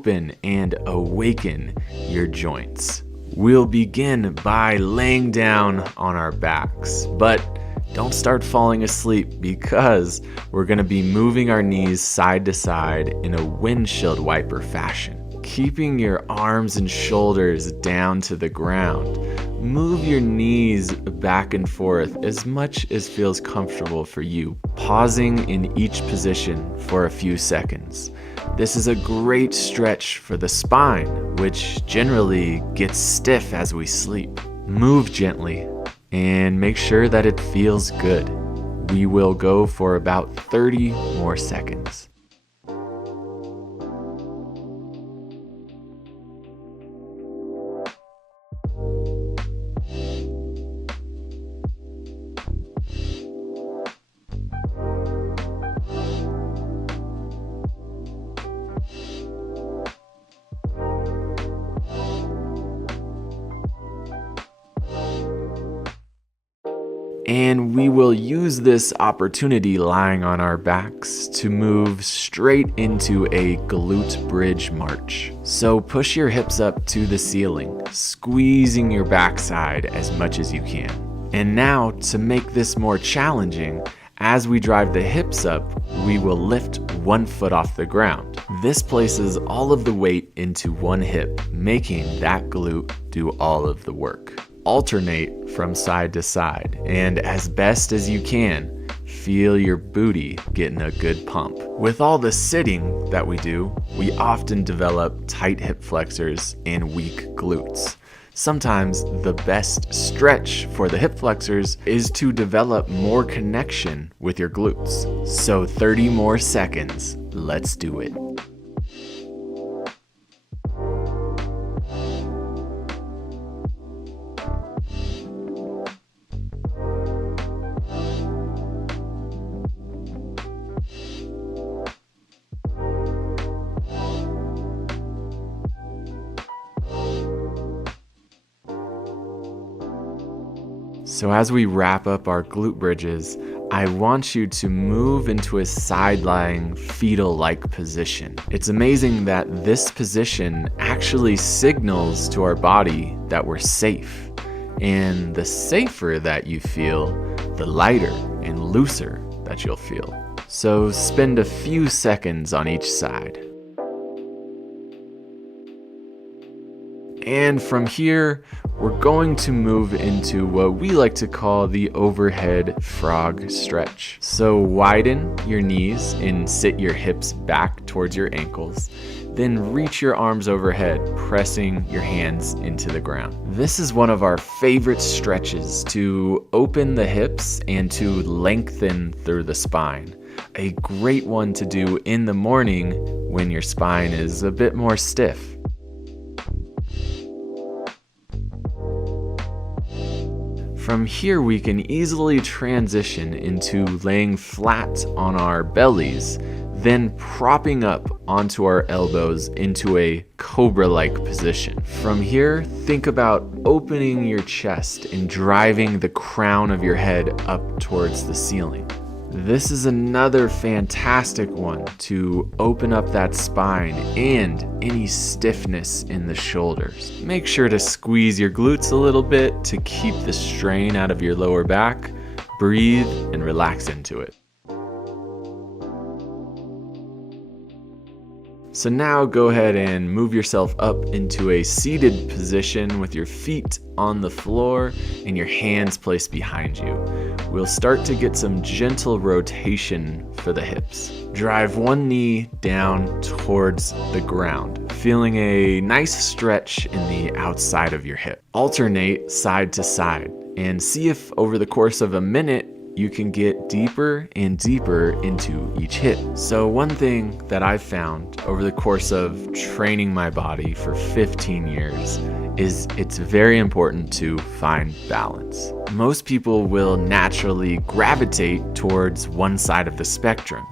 open and awaken your joints. We'll begin by laying down on our backs, but don't start falling asleep because we're going to be moving our knees side to side in a windshield wiper fashion. Keeping your arms and shoulders down to the ground. Move your knees back and forth as much as feels comfortable for you, pausing in each position for a few seconds. This is a great stretch for the spine, which generally gets stiff as we sleep. Move gently and make sure that it feels good. We will go for about 30 more seconds. And we will use this opportunity lying on our backs to move straight into a glute bridge march. So push your hips up to the ceiling, squeezing your backside as much as you can. And now, to make this more challenging, as we drive the hips up, we will lift one foot off the ground. This places all of the weight into one hip, making that glute do all of the work. Alternate from side to side, and as best as you can, feel your booty getting a good pump. With all the sitting that we do, we often develop tight hip flexors and weak glutes. Sometimes the best stretch for the hip flexors is to develop more connection with your glutes. So 30 more seconds, let's do it. So as we wrap up our glute bridges, I want you to move into a side-lying fetal-like position. It's amazing that this position actually signals to our body that we're safe. And the safer that you feel, the lighter and looser that you'll feel. So spend a few seconds on each side. And from here, we're going to move into what we like to call the overhead frog stretch. So widen your knees and sit your hips back towards your ankles. Then reach your arms overhead, pressing your hands into the ground. This is one of our favorite stretches to open the hips and to lengthen through the spine. A great one to do in the morning when your spine is a bit more stiff. From here, we can easily transition into laying flat on our bellies, then propping up onto our elbows into a cobra-like position. From here, think about opening your chest and driving the crown of your head up towards the ceiling. This is another fantastic one to open up that spine and any stiffness in the shoulders. Make sure to squeeze your glutes a little bit to keep the strain out of your lower back. Breathe and relax into it. So now go ahead and move yourself up into a seated position with your feet on the floor and your hands placed behind you. We'll start to get some gentle rotation for the hips. Drive one knee down towards the ground, feeling a nice stretch in the outside of your hip. Alternate side to side and see if over the course of a minute you can get deeper and deeper into each hip. So one thing that I've found over the course of training my body for 15 years is it's very important to find balance. Most people will naturally gravitate towards one side of the spectrum,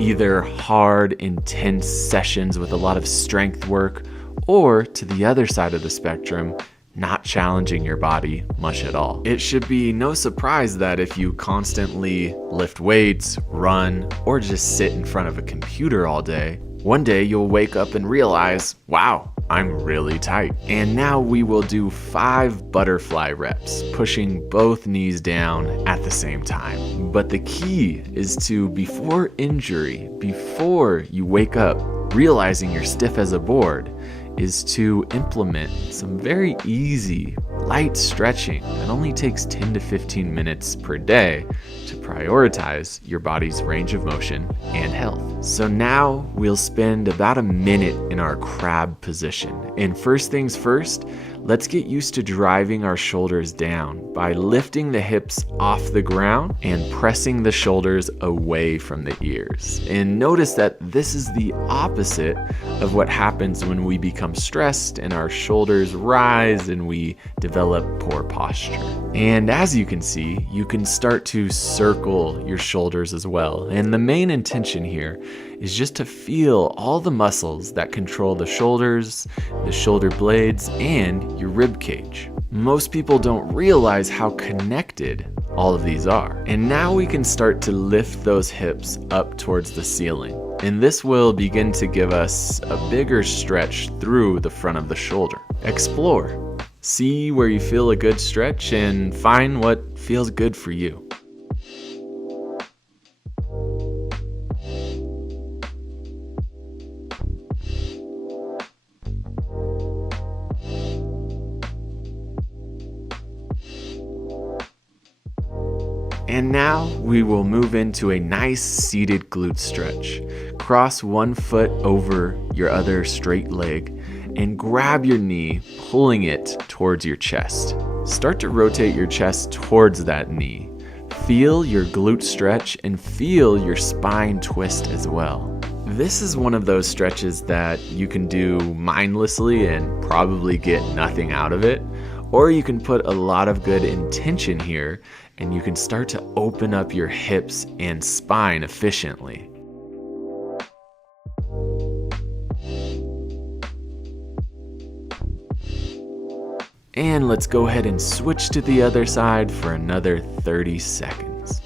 either hard, intense sessions with a lot of strength work, or to the other side of the spectrum, not challenging your body much at all. It should be no surprise that if you constantly lift weights, run, or just sit in front of a computer all day, One day you'll wake up and realize, wow, I'm really tight. And now we will do 5 butterfly reps, pushing both knees down at the same time. But the key is to, before injury, before you wake up realizing you're stiff as a board, is to implement some very easy, light stretching that only takes 10 to 15 minutes per day to prioritize your body's range of motion and health. So now we'll spend about a minute in our crab position. And first things first, let's get used to driving our shoulders down by lifting the hips off the ground and pressing the shoulders away from the ears. And notice that this is the opposite of what happens when we become stressed and our shoulders rise and we develop poor posture. And as you can see, you can start to circle your shoulders as well. And the main intention here is just to feel all the muscles that control the shoulders, the shoulder blades, and your rib cage. Most people don't realize how connected all of these are. And now we can start to lift those hips up towards the ceiling. And this will begin to give us a bigger stretch through the front of the shoulder. Explore. See where you feel a good stretch and find what feels good for you. And now we will move into a nice seated glute stretch. Cross one foot over your other straight leg and grab your knee, pulling it towards your chest. Start to rotate your chest towards that knee. Feel your glute stretch and feel your spine twist as well. This is one of those stretches that you can do mindlessly and probably get nothing out of it, or you can put a lot of good intention here and you can start to open up your hips and spine efficiently. And let's go ahead and switch to the other side for another 30 seconds.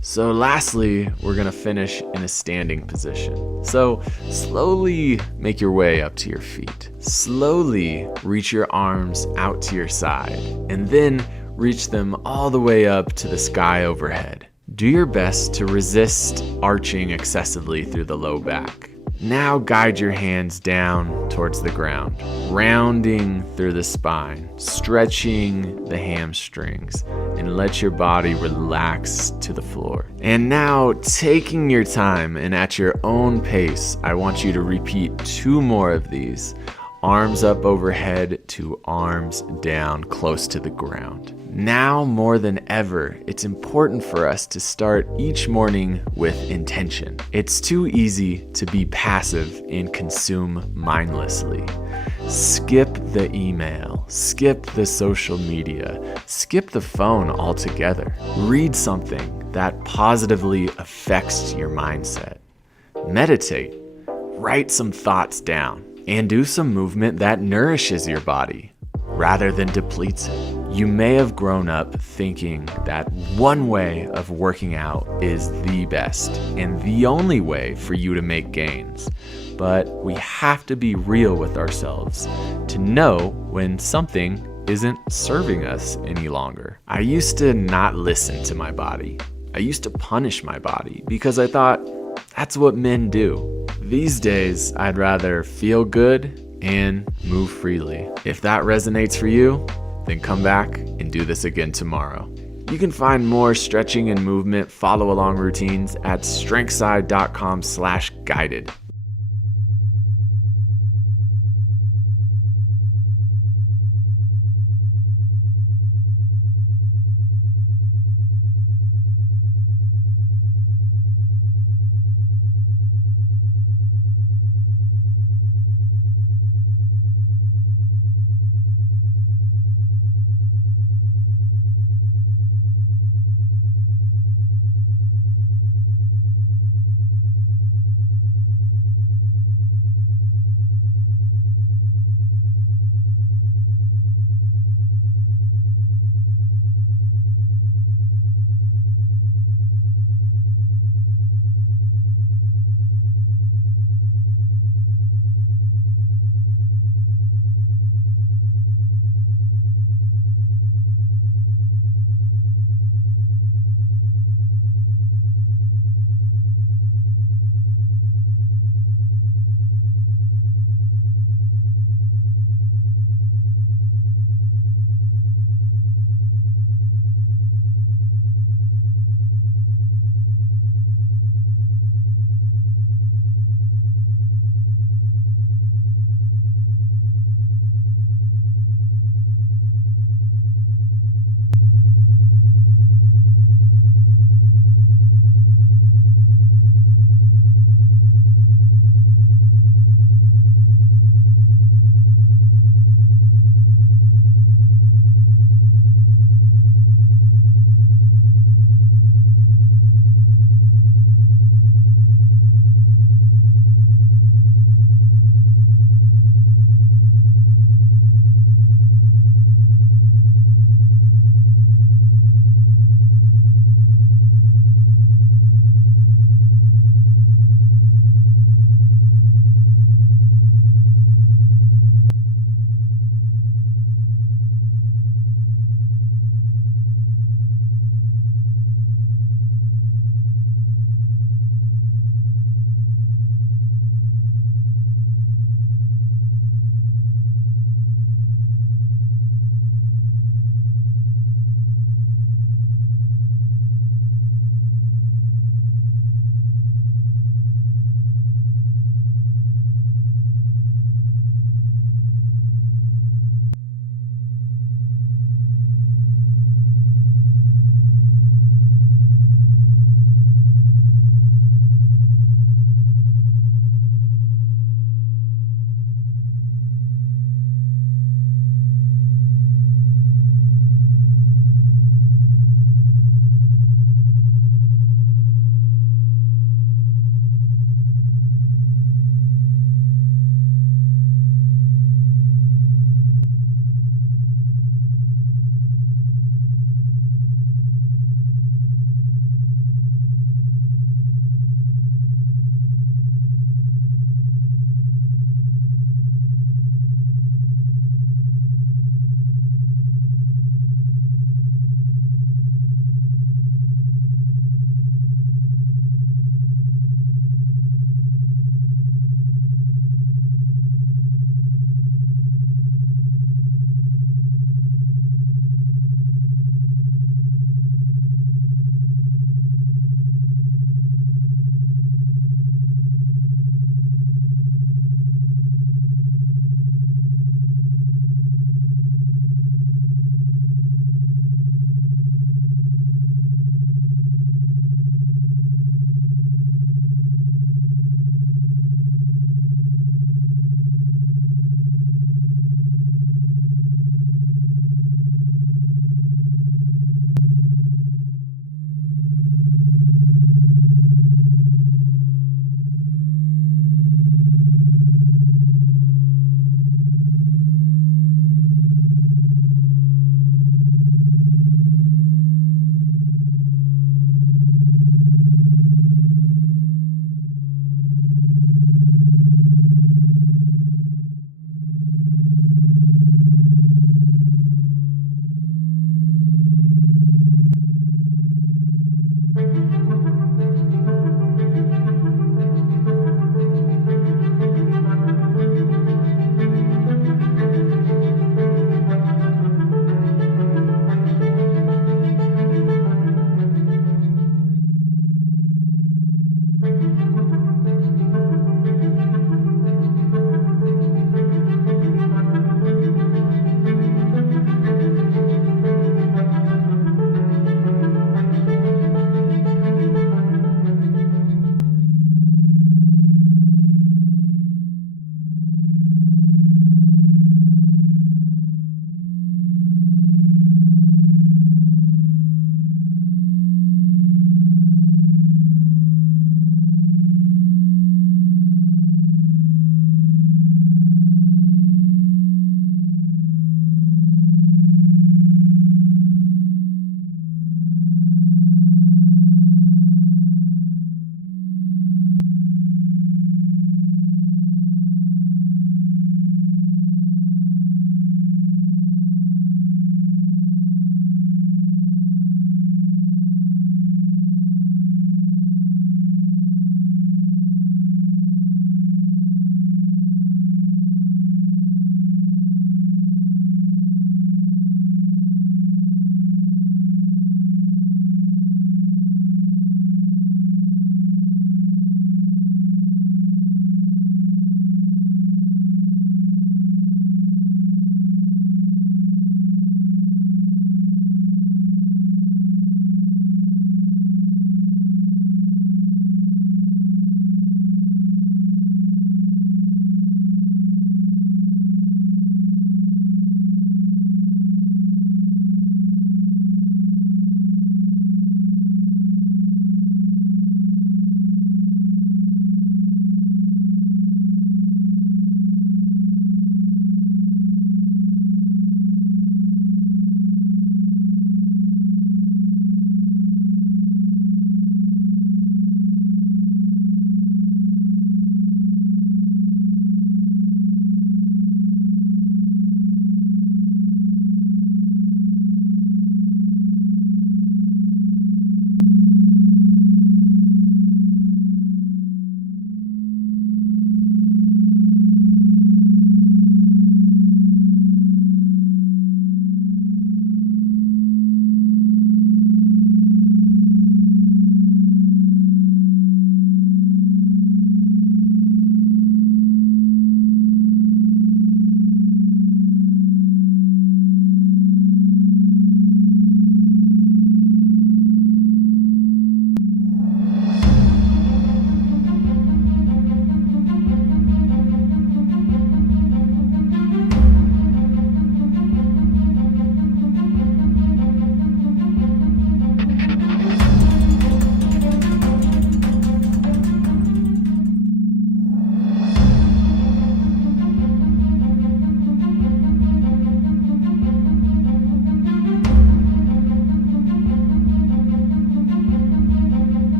So lastly, we're gonna finish in a standing position. So slowly make your way up to your feet. Slowly reach your arms out to your side, and then reach them all the way up to the sky overhead. Do your best to resist arching excessively through the low back. Now guide your hands down towards the ground, rounding through the spine, stretching the hamstrings, and let your body relax to the floor. And now, taking your time and at your own pace, I want you to repeat 2 more of these. Arms up overhead to arms down close to the ground. Now more than ever, it's important for us to start each morning with intention. It's too easy to be passive and consume mindlessly. Skip the email, skip the social media, skip the phone altogether. Read something that positively affects your mindset. Meditate, write some thoughts down, and do some movement that nourishes your body rather than depletes it. You may have grown up thinking that one way of working out is the best and the only way for you to make gains. But we have to be real with ourselves to know when something isn't serving us any longer. I used to not listen to my body. I used to punish my body because I thought that's what men do. These days, I'd rather feel good and move freely. If that resonates for you, then come back and do this again tomorrow. You can find more stretching and movement follow along routines at strengthside.com/guided.